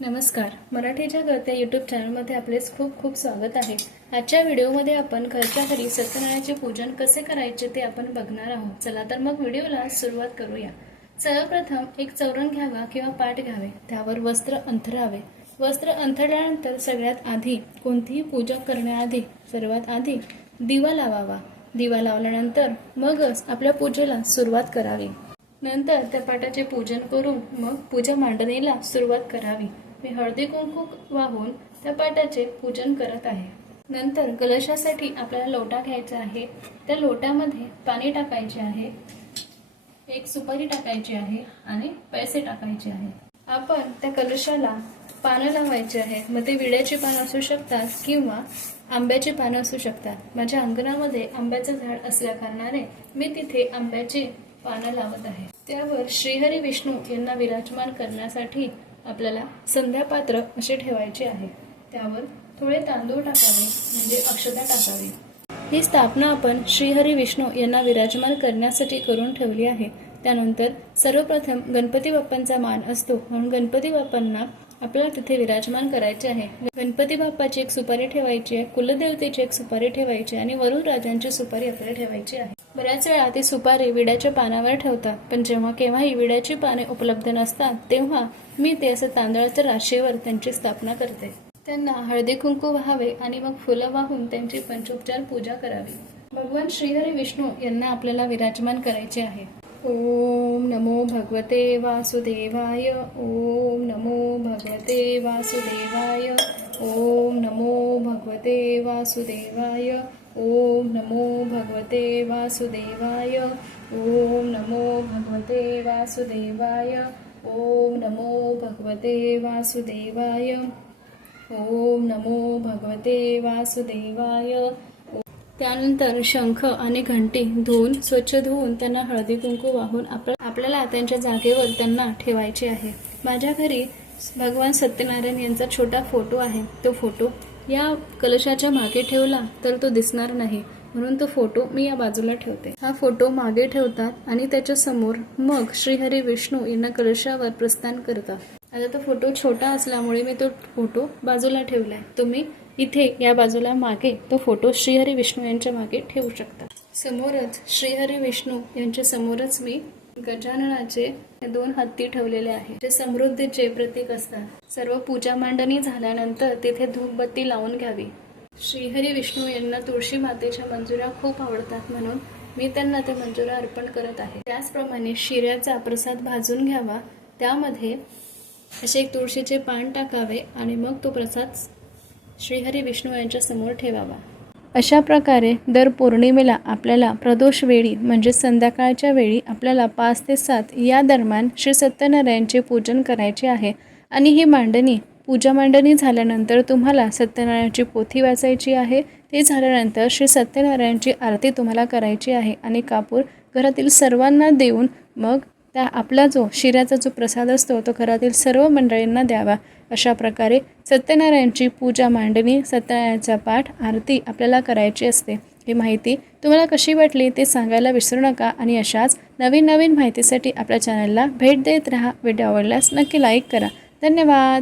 नमस्कार. मराठीच्या गळत्या यूट्यूब चॅनलमध्ये आपलेच खूप खूप स्वागत आहे. आजच्या व्हिडिओमध्ये आपण घरच्या घरी सत्यनारायणाचे पूजन कसे करायचे ते आपण बघणार आहोत. चला तर मग व्हिडिओला सुरुवात करूया. सर्वप्रथम एक चौरण घ्यावा किंवा पाट घ्यावे. त्यावर वस्त्र अंथरावे. वस्त्र अंथरल्यानंतर सगळ्यात आधी कोणतीही पूजा करण्याआधी सर्वात आधी दिवा लावावा. दिवा लावल्यानंतर मगच आपल्या पूजेला सुरुवात करावी. नंतर त्या पाटाचे पूजन करून मग पूजा मांडणीला सुरुवात करावी. मी हळदी कुंकू वाहून त्या पाटाचे पूजन करत आहे. नंतर कलशासाठी आपल्याला लोटा घ्यायचा आहे. त्या लोट्यामध्ये पाणी टाकायचे आहे. एक सुपारी टाकायची आहे आणि पैसे टाकायचे आहे. आपण त्या कलशाला पानं लावायचे आहे. मग ते विड्याची पानं असू शकतात किंवा आंब्याची पानं असू शकतात. माझ्या अंगणामध्ये आंब्याचं झाड असल्या कारणाने मी तिथे आंब्याची पानं लावत आहे. त्यावर श्रीहरी विष्णू यांना विराजमान करण्यासाठी आपल्याला संध्यापात्र असे ठेवायचे आहे. त्यावर थोडे तांदूळ टाकावे म्हणजे अक्षता टाकावी. ही स्थापना आपण श्रीहरी विष्णू यांना विराजमान करण्यासाठी करून ठेवली आहे. त्यानंतर सर्वप्रथम गणपती बाप्पांचा मान असतो म्हणून गणपती बाप्पांना आपल्याला तिथे विराजमान करायचे आहे. गणपती बाप्पाची एक सुपारी ठेवायची आहे कुलदेवतेची एक सुपारी ठेवायची आणि वरुण राजांची सुपारी आपल्याला ठेवायची आहे. बऱ्याच वेळा ती सुपारी विड्याच्या पानावर ठेवतात पण जेव्हा केव्हाही विड्याची पाने उपलब्ध नसतात तेव्हा मी ते असं तांदळाच्या राशीवर त्यांची स्थापना करते. त्यांना हळदी कुंकू व्हावे आणि मग फुलं वाहून त्यांची पंचोपचार पूजा करावी. भगवान श्रीहरी विष्णू यांना आपल्याला विराजमान करायचे आहे. ओम नमो भगवते वासुदेवाय ओम नमो भगवते वासुदेवाय ओम नमो भगवते वासुदेवाय ओम नमो भगवते वासुदेवाय ओम नमो भगवते वासुदेवाय ओम नमो भगवते वासुदेवाय ओम नमो भगवते वासुदेवाय। त्यानंतर शंख आणि घंटी धुवून स्वच्छ धुवून त्यांना हळदी कुंकू वाहून आप आपल्याला त्यांच्या जागेवर त्यांना ठेवायचे आहे. माझ्या घरी भगवान सत्यनारायण यांचा छोटा फोटो आहे. तो फोटो या कलशाच्या मागे ठेवला तर तो दिसणार नाही. म्हणून तो फोटो मी या बाजूला ठेवते. हा फोटो मागे ठेवतात आणि त्याच्यासमोर मग श्रीहरी विष्णू यांना कलशावर प्रस्थान करतात. आता तो फोटो छोटा असल्यामुळे मी तो फोटो बाजूला ठेवलाय. तुम्ही इथे या बाजूला मागे तो फोटो श्रीहरी विष्णू यांच्या मागे ठेवू शकता. समोरच श्रीहरी विष्णू यांच्या समोरच मी गजाननाचे दोन हत्ती ठेवलेले आहे जे समृद्धीचे प्रतीक असतात. सर्व पूजा मांडणी झाल्यानंतर तिथे धूपबत्ती लावून घ्यावी. श्रीहरी विष्णू यांना तुळशी मातेच्या मंजुऱ्या खूप आवडतात म्हणून मी त्यांना ते मंजुरा अर्पण करत आहे. त्याचप्रमाणे शिऱ्याचा प्रसाद भाजून घ्यावा. त्यामध्ये असे एक तुळशीचे पान टाकावे आणि मग तो प्रसाद श्रीहरी विष्णू यांच्या समोर ठेवावा. अशा प्रकारे दर पौर्णिमेला आपल्याला प्रदोष वेळी म्हणजे संध्याकाळच्या वेळी आपल्याला पाच ते सात या दरम्यान श्री सत्यनारायणचे पूजन करायचे आहे. आणि ही मांडणी पूजा मांडणी झाल्यानंतर तुम्हाला सत्यनारायणची पोथी वाचायची आहे. ते झाल्यानंतर श्री सत्यनारायणची आरती तुम्हाला करायची आहे. आणि कापूर घरातील सर्वांना देऊन मग त्या आपला जो शिऱ्याचा जो प्रसाद असतो तो घरातील सर्व मंडळींना द्यावा. अशा प्रकारे सत्यनारायणची पूजा मांडणी सत्यनारायणचा पाठ आरती आपल्याला करायची असते. ही माहिती तुम्हाला कशी वाटली ते सांगायला विसरू नका आणि अशाच नवीन नवीन माहितीसाठी आपल्या चॅनलला भेट देत राहा. व्हिडिओ आवडल्यास नक्की लाईक करा. धन्यवाद!